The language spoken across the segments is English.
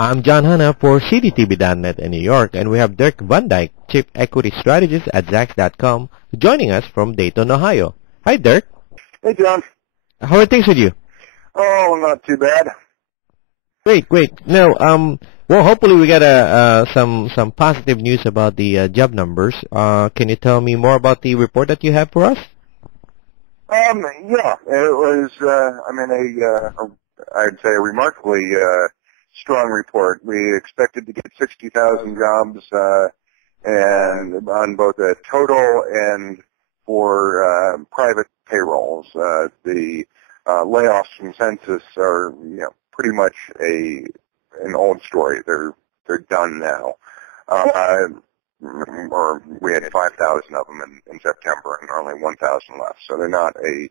I'm John Hanna for CDTV.net in New York, and we have Dirk van Dijk, Chief Equity Strategist at Zacks.com, joining us from Dayton, Ohio. Hi, Dirk. Hey, John. How are things with you? Oh, not too bad. Great. Now, well, hopefully we got some positive news about the job numbers. Can you tell me more about the report that you have for us? Yeah, it was, I'd say a remarkably strong report. We expected to get 60,000 jobs, and on both a total and for private payrolls. The layoffs from census are, pretty much an old story. They're done now. Or we had 5,000 of them in September, and only 1,000 left. So they're not a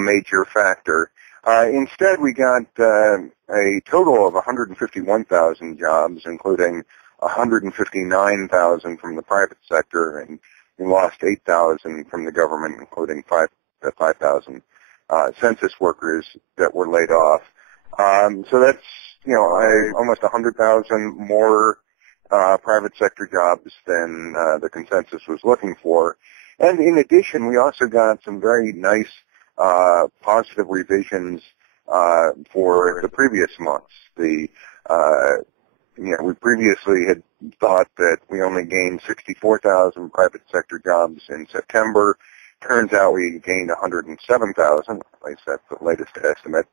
major factor. Instead, we got a total of 151,000 jobs, including 159,000 from the private sector, and we lost 8,000 from the government, including 5,000 census workers that were laid off. So that's, almost 100,000 more private sector jobs than the consensus was looking for. And in addition, we also got some very nice positive revisions for the previous months. We previously had thought that we only gained 64,000 private sector jobs in September. Turns out we gained 107,000, at least that's the latest estimate.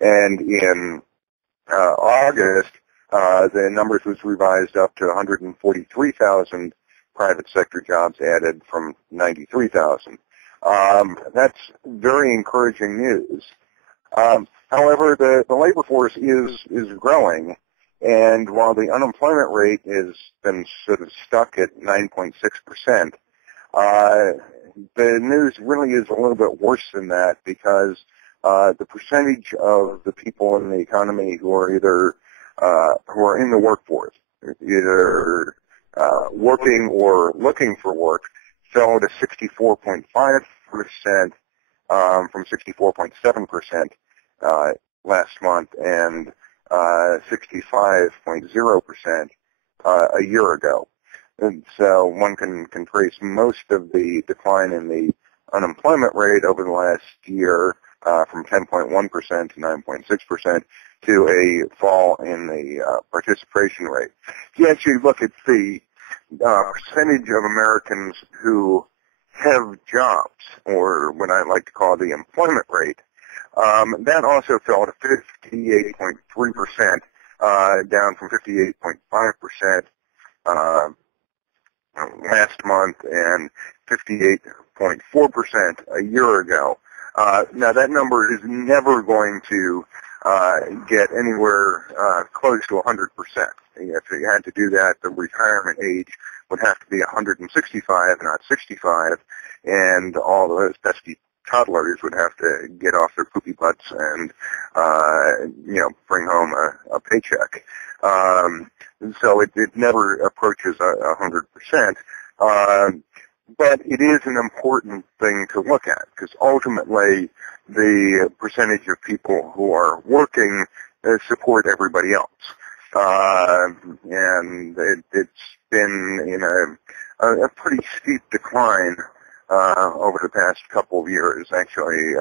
And in August, the numbers was revised up to 143,000 private sector jobs added from 93,000. That's very encouraging news. However, the labor force is growing, and while the unemployment rate has been sort of stuck at 9.6%, the news really is a little bit worse than that, because the percentage of the people in the economy who are either who are in the workforce, either working or looking for work, fell to 64.5% from 64.7% last month, and 65.0% a year ago. And so one can trace most of the decline in the unemployment rate over the last year from 10.1% to 9.6% to a fall in the participation rate. If you actually look at the percentage of Americans who have jobs, or what I like to call the employment rate, that also fell to 58.3%, down from 58.5% last month and 58.4% a year ago. Now, that number is never going to get anywhere close to 100%. If you had to do that, the retirement age would have to be 165, not 65, and all those pesky toddlers would have to get off their poopy butts and, bring home a paycheck. So it never approaches 100%. But it is an important thing to look at, because ultimately the percentage of people who are working support everybody else. And it's been in a pretty steep decline over the past couple of years, actually,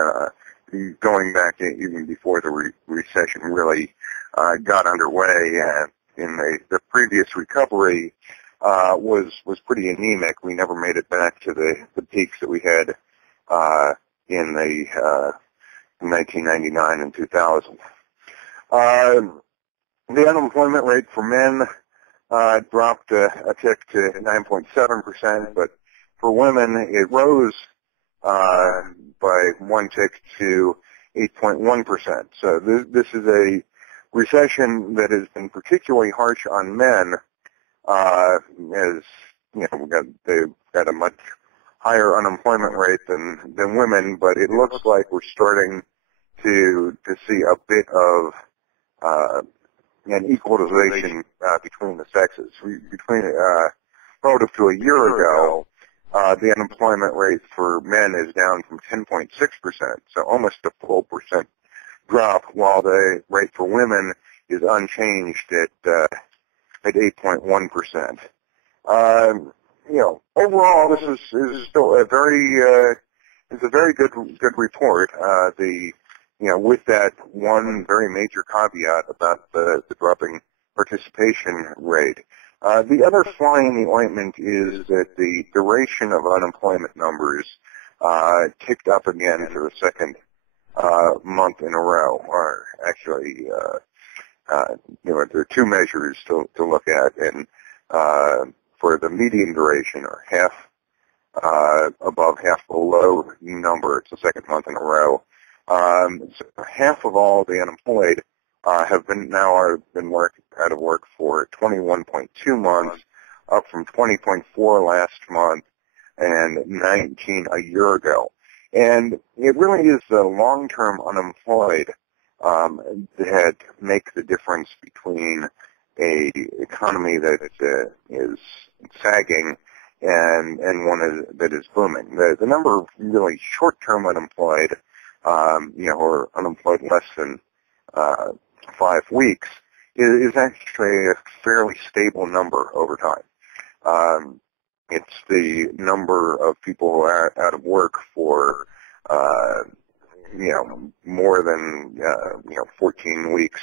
going back even before the recession really got underway. In the previous recovery was pretty anemic. We never made it back to the peaks that we had in the 1999 and 2000. The unemployment rate for men dropped a tick to 9.7%, but for women it rose by one tick to 8.1%. So this is a recession that has been particularly harsh on men, as they've got a much higher unemployment rate than women, but it looks like we're starting to see a bit of an equalization between the sexes. Relative to a year ago, the unemployment rate for men is down from 10.6%, so almost a full percent drop, while the rate for women is unchanged at 8.1%. Overall, this is still a very good report. With that one very major caveat about the dropping participation rate. The other fly in the ointment is that the duration of unemployment numbers ticked up again for the second month in a row. Or actually, there are two measures to look at, and for the median duration, or half above, half below number, it's the second month in a row. So half of all the unemployed have been out of work for 21.2 months, up from 20.4 last month and 19 a year ago. And it really is the long-term unemployed that make the difference between a economy that is sagging and one that is booming. The number of really short-term unemployed, or unemployed less than 5 weeks, is actually a fairly stable number over time. It's the number of people who are out of work for more than 14 weeks,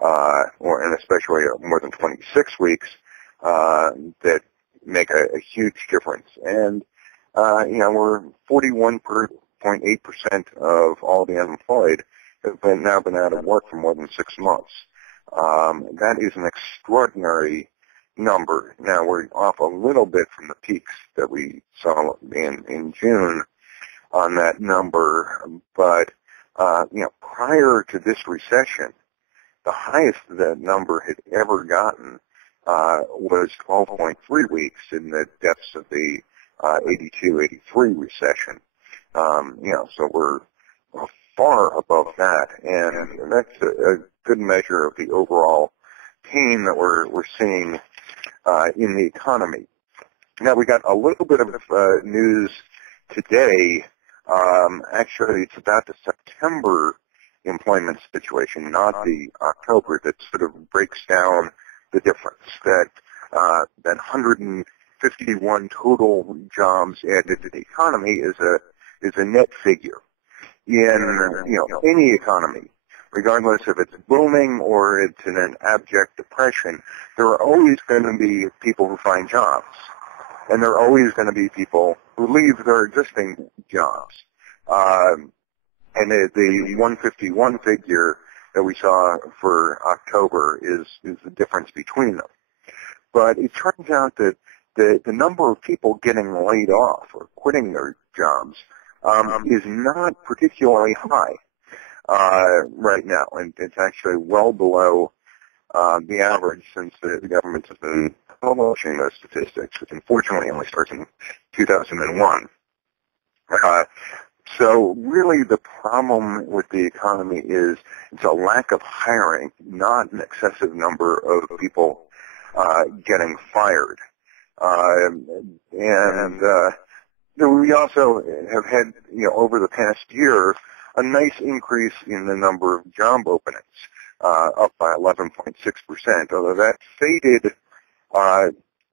and especially more than 26 weeks, that make a huge difference. And we're 41.8% of all the unemployed have now been out of work for more than 6 months. That is an extraordinary number. Now, we're off a little bit from the peaks that we saw in June on that number, but prior to this recession, the highest that number had ever gotten was 12.3 weeks in the depths of the 82-83 recession. So we're far above that, and that's a good measure of the overall pain that we're seeing in the economy. Now, we got a little bit of news today. Actually, it's about the September employment situation, not the October, that sort of breaks down the difference. That 151 total jobs added to the economy is a net figure. In any economy, regardless if it's booming or it's in an abject depression, there are always going to be people who find jobs, and there are always going to be people who leave their existing jobs. And the 151 figure that we saw for October is the difference between them. But it turns out that the number of people getting laid off or quitting their jobs is not particularly high right now, and it's actually well below the average since the government has been publishing those statistics, which unfortunately only starts in 2001. So really the problem with the economy is it's a lack of hiring, not an excessive number of people getting fired. We also have had, over the past year, a nice increase in the number of job openings, up by 11.6%, although that faded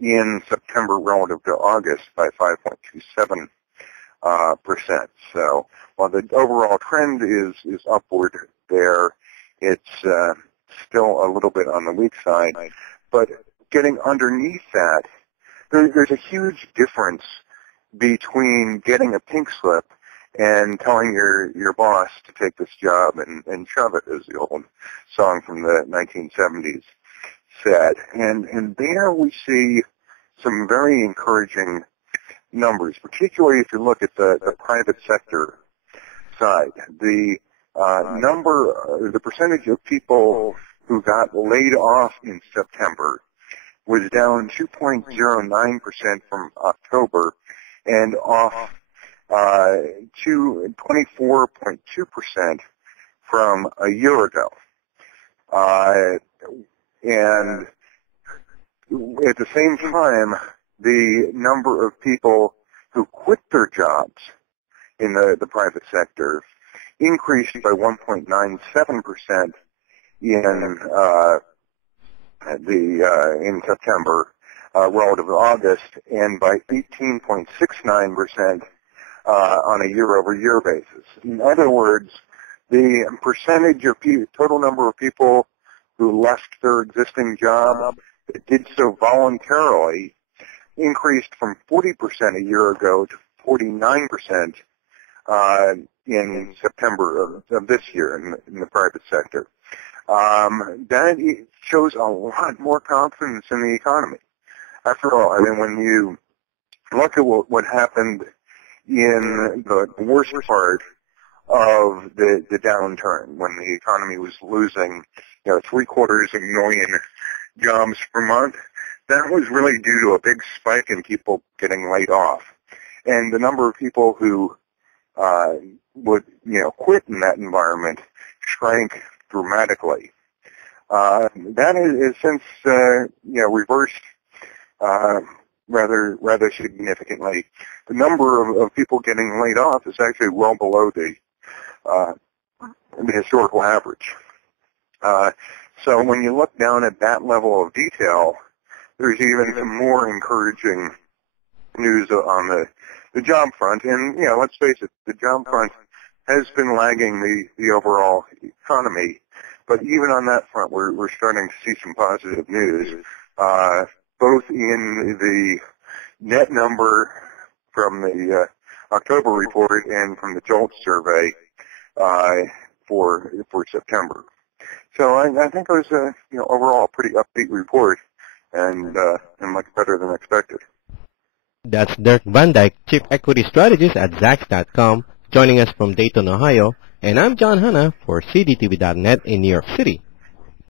in September relative to August by 5.27%. So while the overall trend is upward there, it's still a little bit on the weak side. But getting underneath that, there's a huge difference between getting a pink slip and telling your boss to take this job and shove it, as the old song from the 1970s said. And there we see some very encouraging numbers, particularly if you look at the private sector side. The the percentage of people who got laid off in September was down 2.09% from October and off to 24.2% from a year ago. And at the same time, the number of people who quit their jobs in the private sector increased by 1.97% in September relative to August, and by 18.69% on a year-over-year basis. In other words, the percentage of total number of people who left their existing job that did so voluntarily increased from 40% a year ago to 49% in September of this year in the private sector. That shows a lot more confidence in the economy. After all, I mean, when you look at what happened in the worst part of the downturn, when the economy was losing, 750,000 jobs per month, that was really due to a big spike in people getting laid off. And the number of people who would, quit in that environment shrank dramatically. That is since, reversed rather significantly. The number of people getting laid off is actually well below the historical average. So when you look down at that level of detail, there's even some more encouraging news on the job front. And, let's face it, the job front has been lagging the overall economy. But even on that front, we're starting to see some positive news, both in the net number from the October report and from the JOLT survey for September. So I think it was overall a pretty upbeat report and much better than expected. That's Dirk van Dijk, Chief Equity Strategist at Zacks.com, joining us from Dayton, Ohio. And I'm John Hanna for CDTV.net in New York City.